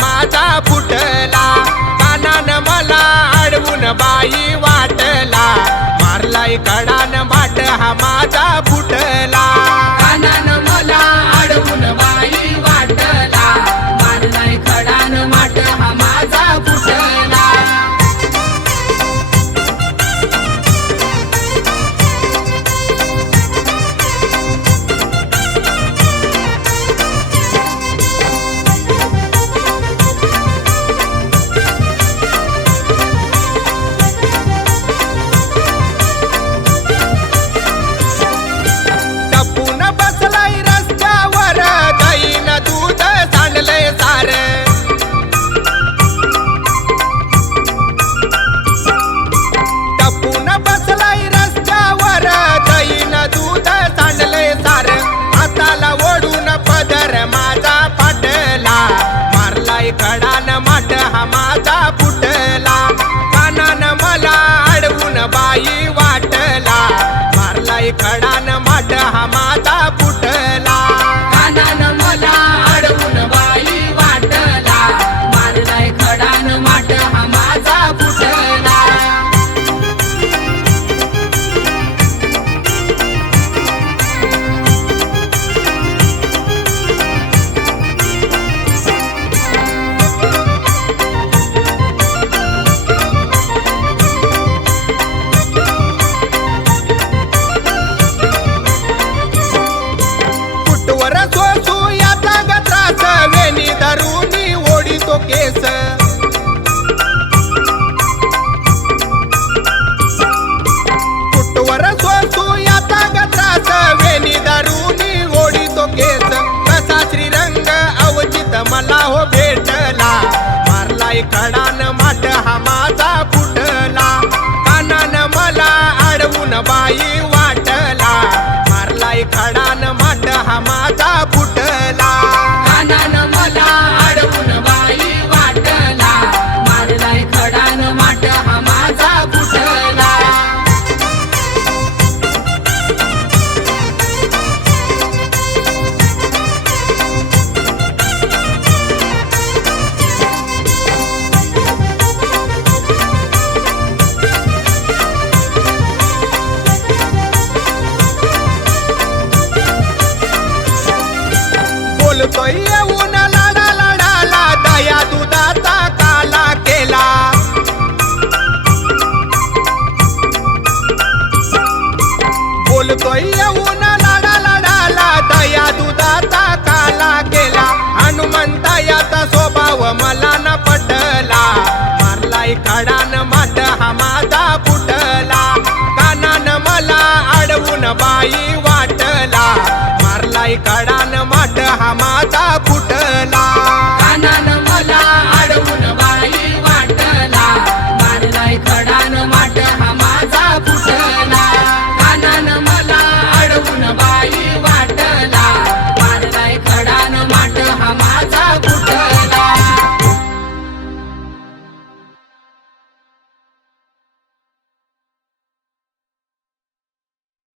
माझा फुटला, कानान मला अडवून बाई वाटला, मारलाय कडान माट हा माझा फुटला, कानान मला अडवून बाई वाटला, मारलाय कडान माट हा माझा फुटला. टपून बसलाय रस्त्यावर गाईन दूध सांडलंय सार, टपून बसलाय रस्त्यावर गाईन दूध सांडलंय सार, हाताला ओढून पदर माझा फाटला, मारलाय कडान माट हा माझा फुटला, कानान मला अडवून बाई वाटला, मारलाय कडान माट हा माझा फुटला, कानान मला अडवून बाई वाटला, मारलाय कडान माट हा माझा फुटला. फुटवर सोसू याचा गत्रास वेणी धरूनी ओढितो केस, फुटवर सोसू याचा गत्रास वेणी धरूनी ओढितो केस, कसा श्रीरंग अवचित मला हो भेटला, मारलाय कडान माट हा माझा फुटला, कानान मला अडवून बाई वाटला, मारलाय कडान माट हा माझा फुटला, कानान मला अडवून बाई वाटला, मारलाय कडान माट हा माझा फुटला. बोलतोय येऊन लाडा लाडाला, दया दुधाचा काला केला, बोलतोय येऊन लाडा लाडाला, दया दुधाचा काला केला, हनुमंता याचा स्वभाव मला न पटला, मारलाय कडान माट हा माझा फुटला, कानान मला अडवून बाई वाटला, मारलाय कडान माट हा माझा